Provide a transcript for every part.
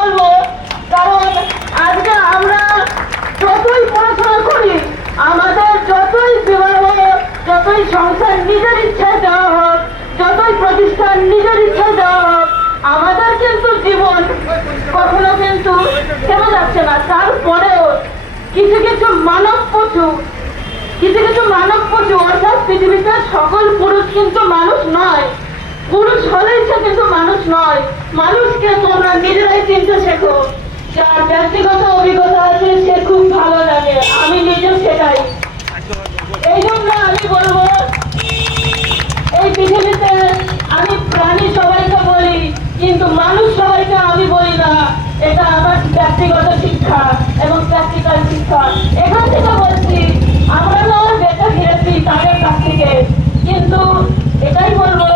বলবো, কারণ আজকে আমরা যতই পড়াশোনা করি, আমাদের যতই বিবাহ, যতই সংসার নিজের ইচ্ছায় দেওয়া হোক, যতই প্রতিষ্ঠান নিজের ইচ্ছায় দেওয়া হোক, আমাদের কিন্তু জীবন কখনো কিন্তু থেমে যাচ্ছে না। তারপরেও কিছু কিছু মানব পশু অর্থাৎ পৃথিবীতে সকল পুরুষ কিন্তু মানুষ নয়। পুরুষ হলেই সে কিন্তু মানুষ নয়। মানুষকে তোমরা নিজেরাই চিনতে শেখো। যার ব্যক্তিগত অভিজ্ঞতা আছে সে খুব ভালো লাগে, আমি নিজে সেটাই। এই জন্য আমি বলবো, এই পৃথিবীতে আমি প্রাণী সবাইকে বলি, কিন্তু মানুষ সবাইকে আমি বলি না। এটা আমার ব্যক্তিগত শিক্ষা এবং প্র্যাকটিক্যাল শিক্ষা। এখান থেকে বলছি, আমরা না বেঁচে ফিরেছি তাদের কাছ থেকে, কিন্তু এটাই বলবো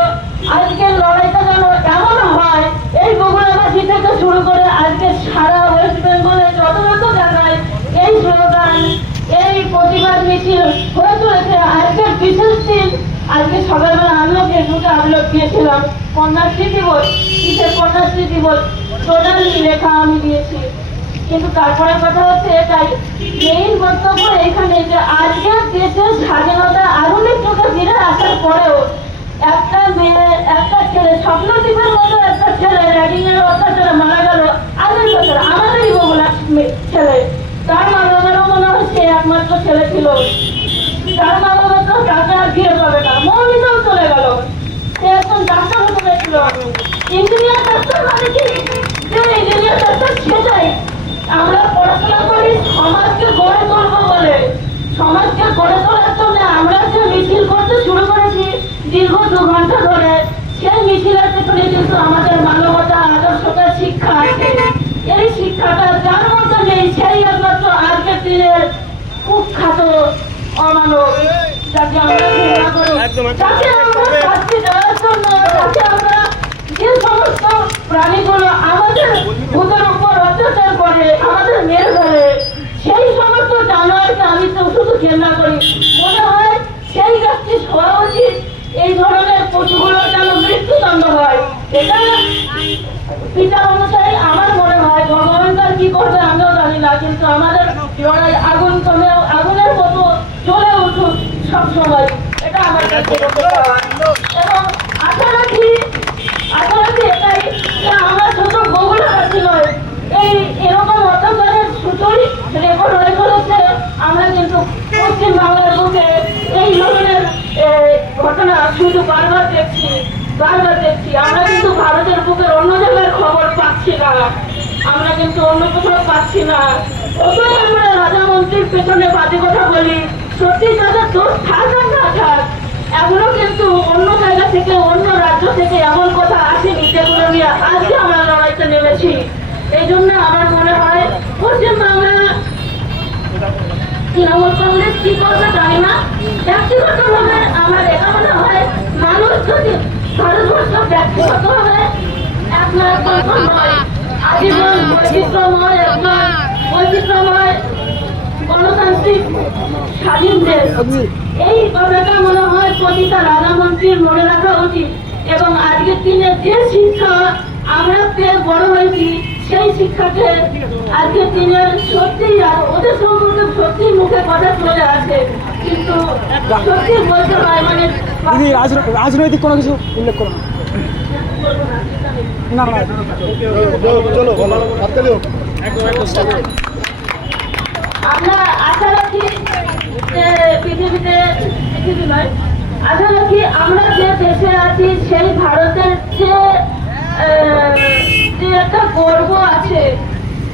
আজকের লড়াইটা যেন এমন হয়, এই বগুড়াবাসী থেকে শুরু করে আজকে সারা ওয়েস্ট বেঙ্গলে যত যত জায়গায় এই স্লোগান, এই প্রতিবাদ মিছিল হয়ে চলেছে। আজকের বিশেষ দিন, আজকে সকালবেলা আমিও ফেসবুকে আপলোড দিয়েছিলাম কন্যাশ্রী দিবস, কিসের কন্যাশ্রী দিবস টোটাল লেখা আমি দিয়েছি। কিন্তু তারপরে কথা হচ্ছে এটাই, মেইন বক্তব্য এখানে যে আজকের দেশের স্বাধীনতা আধুনিক যুগে ফিরে আসার পরেও একটা মেয়ে, একটা ছেলে, স্বপ্নদ্বীপের মতো একটা ছেলে র্যাগিং এর অত্যাচারে মারা গেল আগের বছর, আমাদেরই বগুড়া ছেলে। তার মা বাবারও মনে হয় সে একমাত্র ছেলে ছিল। তার মা বাবা তো তাকে আর ফিরে পাবে না, মৌমিতাও চলে গেল। সে এখন ডাক্তার হতে পেরেছিল, ইঞ্জিনিয়ার ডাক্তার, মানে কি যে ইঞ্জিনিয়ার ডাক্তার সেটাই। আমরা পড়াশোনা করি সমাজকে গড়ে তুলবো বলে, সমাজকে গড়ে তোলার জন্য আমরা যে মিছিল করতে শুরু করেছি দীর্ঘ 2 ঘন্টা ধরে, সেই মিছিলের পেছনে কিন্তু আমাদের মানবতা, আদর্শতার শিক্ষা আছে। এই শিক্ষাটা যার মধ্যে নেই সেই একমাত্র আজকের দিনের কুখ্যাত অমানব, যাকে আমরা ঘৃণা করি, যাকে আমরা শাস্তি দেওয়ার জন্য, যাকে আমরা যে সমস্ত প্রাণীগুলো আমাদের ভূতের উপর অত্যাচার করে, আমাদের মেরে ফেলে, সেই সমস্ত জানোয়ারকে আমি তো শুধু ঘৃণা করি। মনে হয় সেই জাস্টিস হওয়া উচিত, এই ধরনের পশুগুলোর যেন মৃত্যুদণ্ড হয়। এটা বিচার অনুযায়ী আমার মনে হয়, ভগবান তার কি করবে আমিও জানি না, কিন্তু আমাদের লড়াই আগুন কমেও আগুনের মতো জ্বলে উঠুক সবসময়, এটা আমার কাছে। এবং আশা রাখি এটাই যে আমরা শুধু বগুড়াবাসী নয়, এরকম অত্যাচারের সুচরি রেকর্ড হয়ে চলেছে। আমরা কিন্তু পশ্চিম বাংলার বুকে এই ধরনের ঘটনা শুধু বারবার দেখছি। আমরা কিন্তু ভারতের বুকের অন্য জায়গার খবর পাচ্ছি না, আমরা কিন্তু অন্য কোথাও পাচ্ছি না। ওটাই আমরা রাজা মন্ত্রীর পেছনে বাজে কথা বলি, সত্যি তাদের দোষ থাক আর না থাক, এখনো কিন্তু অন্য জায়গা থেকে, অন্য রাজ্য থেকে এমন কথা আসেনি যেগুলো নিয়ে আজকে আমরা লড়াইতে নেমেছি। এই জন্য আমার মনে হয় পশ্চিম বাংলা তৃণমূল কংগ্রেস কি করবে জানি না। ব্যক্তিগতভাবে আমার এটা মনে হয়, মানুষ যদি ভারতবর্ষ ব্যক্তিগতভাবে আজীবন বৈচিত্র্যময় গণতান্ত্রিক স্বাধীন দেশ, এই কথাটা মনে হয় প্রতিটা রাজামন্ত্রীর মনে রাখা উচিত। এবং আজকের দিনে যে শিক্ষা আমরা পেয়ে বড় হয়েছি, সেই শিক্ষাকে আজকের দিনে সত্যি ওদের সম্পর্কে সত্যি মুখে কথা চলে আসে, কিন্তু সত্যি বলতে হয়, মানে রাজনৈতিক কোনো কিছু উল্লেখ করো না। আমরা আশা রাখি যে পৃথিবী নয়, আশা রাখি আমরা যে দেশে আছি সেই ভারতের যে একটা গর্ব আছে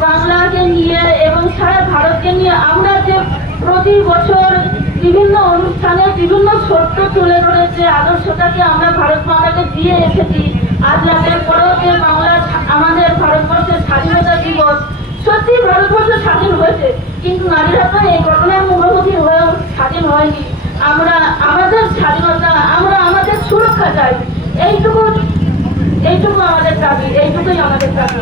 বাংলাকে নিয়ে এবং সারা ভারতকে নিয়ে, আমরা যে প্রতি বছর বিভিন্ন অনুষ্ঠানে বিভিন্ন সত্য তুলে ধরে যে আদর্শটাকে আমরা ভারত মাতাকে দিয়ে এসেছি, আজ রাতের পরেও যে বাংলা আমাদের ভারতবর্ষের স্বাধীনতা দিবস, সত্যি ভারতবর্ষ স্বাধীন হয়েছে, কিন্তু নারীরা তো এই ঘটনার মুখোমুখি হয়েও স্বাধীন হয়নি। আমরা আমাদের স্বাধীনতা, আমরা আমাদের সুরক্ষা চাই, এইটুকু আমাদের দাবি, এইটুকুই আমাদের দাবি।